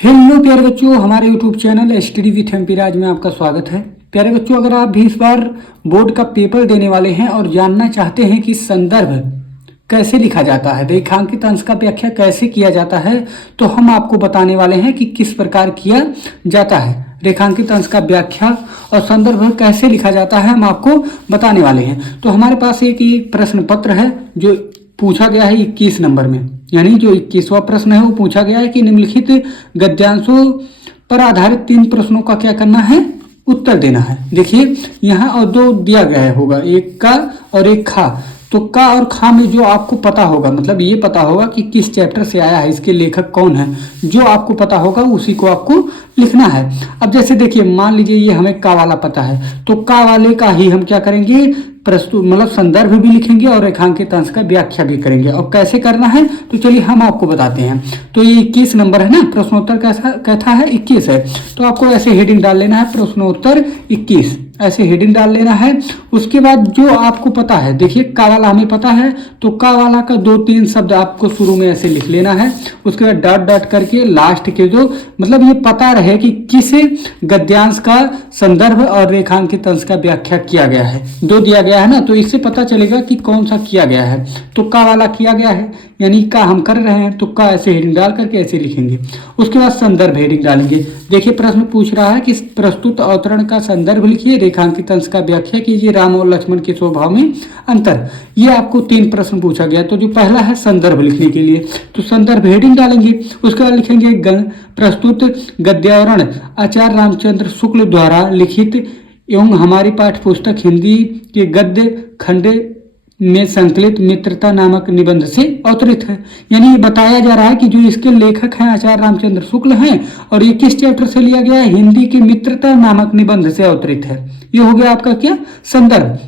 Hello प्यारे बच्चों, हमारे यूट्यूब चैनल स्टडी विथ एमपीराज में आपका स्वागत है। प्यारे बच्चों, अगर आप भी इस बार बोर्ड का पेपर देने वाले हैं और जानना चाहते हैं कि संदर्भ कैसे लिखा जाता है, रेखांकित अंश का व्याख्या कैसे किया जाता है, तो हम आपको बताने वाले हैं कि किस प्रकार किया जाता है। रेखांकित अंश का व्याख्या और संदर्भ कैसे लिखा जाता है हम आपको बताने वाले हैं। तो हमारे पास एक प्रश्न पत्र है जो पूछा गया है 21 नंबर में, यानी जो 21वां प्रश्न है वो पूछा गया है कि निम्नलिखित गद्यांशों पर आधारित 3 प्रश्नों का क्या करना है, उत्तर देना है। देखिए यहाँ और 2 दिया गया है, होगा एक का और एक खा। तो का और खा में जो आपको पता होगा, मतलब ये पता होगा कि किस चैप्टर से आया है, इसके लेखक कौन है, जो आपको पता होगा उसी को आपको लिखना है। अब जैसे देखिए, मान लीजिए ये हमें का वाला पता है, तो का वाले का ही हम क्या करेंगे, प्रस्तुत मतलब संदर्भ भी लिखेंगे और रेखांकित अंश का व्याख्या भी करेंगे। और कैसे करना है तो चलिए हम आपको बताते हैं। तो ये 21 नंबर है ना, प्रश्नोत्तर कैसा कहता है 21 है, तो आपको ऐसे हेडिंग डाल लेना है, प्रश्नोत्तर 21 ऐसे हेडिंग डाल लेना है। उसके बाद जो आपको पता है, देखिए का वाला हमें पता है, तो का वाला का 2-3 शब्द आपको शुरू में ऐसे लिख लेना है। उसके बाद डॉट डॉट करके लास्ट के जो मतलब ये पता रहे कि किस गद्यांश का संदर्भ और रेखांकित अंश का व्याख्या किया गया है। 2 दिया गया है ना, तो इससे पता चलेगा कि कौन सा किया गया है। तो का वाला किया गया है, यानी का हम कर रहे हैं, तो का ऐसे हेडिंग डाल करके ऐसे लिखेंगे। उसके बाद संदर्भ हेडिंग डालेंगे। देखिए प्रश्न पूछ रहा है कि प्रस्तुत अवतरण का संदर्भ लिखिए, रेखांकित अंश का व्याख्या कीजिए, राम और लक्ष्मण के स्वभाव में अंतर। ये आपको 3 प्रश्न पूछा गया। तो जो पहला है संदर्भ लिखने के लिए, तो संदर्भ हेडिंग डालेंगे। उसके बाद लिखेंगे प्रस्तुत गद्यावरण आचार्य रामचंद्र शुक्ल द्वारा लिखित एवं हमारी पाठ्य पुस्तक हिंदी के गद्य खंड में संकलित मित्रता नामक निबंध से अवतरित है। यानी ये बताया जा रहा है कि जो इसके लेखक हैं आचार्य रामचंद्र शुक्ल हैं, और ये किस चैप्टर से लिया गया है, हिंदी के मित्रता नामक निबंध से अवतरित है। ये हो गया आपका क्या, संदर्भ।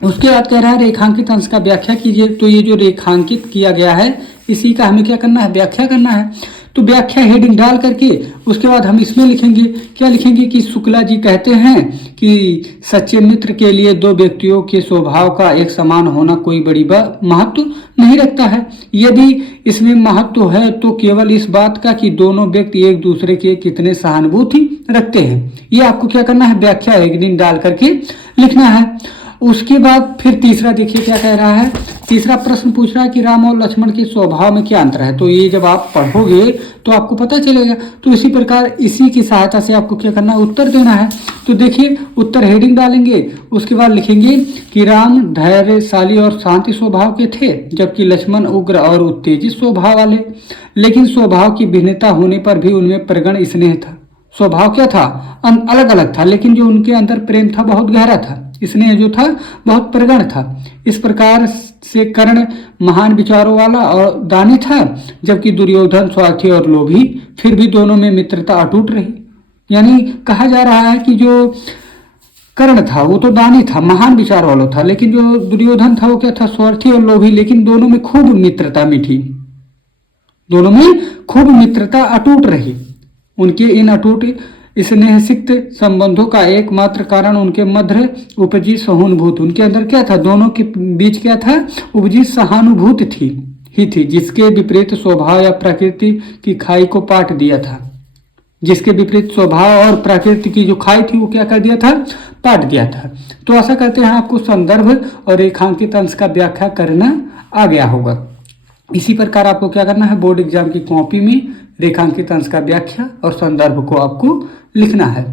उसके बाद कह रहा है रेखांकित अंश का व्याख्या कीजिए। तो ये जो रेखांकित किया गया है इसी का हमें क्या करना है, व्याख्या करना है। तो व्याख्या हेडिंग डाल करके उसके बाद हम इसमें लिखेंगे, क्या लिखेंगे कि शुक्ला जी कहते हैं कि सच्चे मित्र के लिए 2 व्यक्तियों के स्वभाव का एक समान होना कोई बड़ी महत्व नहीं रखता है। यदि इसमें महत्व है तो केवल इस बात का कि दोनों व्यक्ति एक दूसरे के कितने सहानुभूति रखते हैं। ये आपको क्या करना है, व्याख्या हेडिंग डाल करके लिखना है। उसके बाद फिर तीसरा देखिए क्या कह रहा है। तीसरा प्रश्न पूछ रहा है कि राम और लक्ष्मण के स्वभाव में क्या अंतर है। तो ये जब आप पढ़ोगे तो आपको पता चलेगा। तो इसी प्रकार इसी की सहायता से आपको क्या करना है, उत्तर देना है। तो देखिए उत्तर हेडिंग डालेंगे। उसके बाद लिखेंगे कि राम धैर्यशाली और शांति स्वभाव के थे, जबकि लक्ष्मण उग्र और उत्तेजित स्वभाव वाले। लेकिन स्वभाव की भिन्नता होने पर भी उनमें प्रगढ़ स्नेह था। स्वभाव क्या था, अलग अलग था, लेकिन जो उनके अंदर प्रेम था बहुत गहरा था, स्नेह जो था बहुत प्रगढ़ था। इस प्रकार से कर्ण महान विचारों वाला और दानी था, जबकि दुर्योधन स्वार्थी और लोभी। फिर भी दोनों में मित्रता अटूट रही। यानी कहा जा रहा है कि जो कर्ण था वो तो दानी था, महान विचार वाला था, लेकिन जो दुर्योधन था वो क्या था, स्वार्थी और लोभी। लेकिन दोनों में खूब मित्रता मिठी, दोनों में खूब मित्रता अटूट रही। उनके इन अटूट स्नेहसिक्त संबंधों का एकमात्र कारण उनके मध्य उपजी सहानुभूति। उनके अंदर क्या था, दोनों के बीच क्या था, उपजी सहानुभूति थी, जिसके विपरीत स्वभाव या प्रकृति की खाई को पाट दिया था। जिसके विपरीत स्वभाव और प्रकृति की जो खाई थी वो क्या कर दिया था, पाट दिया था। तो आशा करते हैं आपको संदर्भ और रेखांकित अंश का व्याख्या करना आ गया होगा। इसी प्रकार आपको क्या करना है, बोर्ड एग्जाम की कॉपी में रेखांकित अंश का व्याख्या और संदर्भ को आपको लिखना है।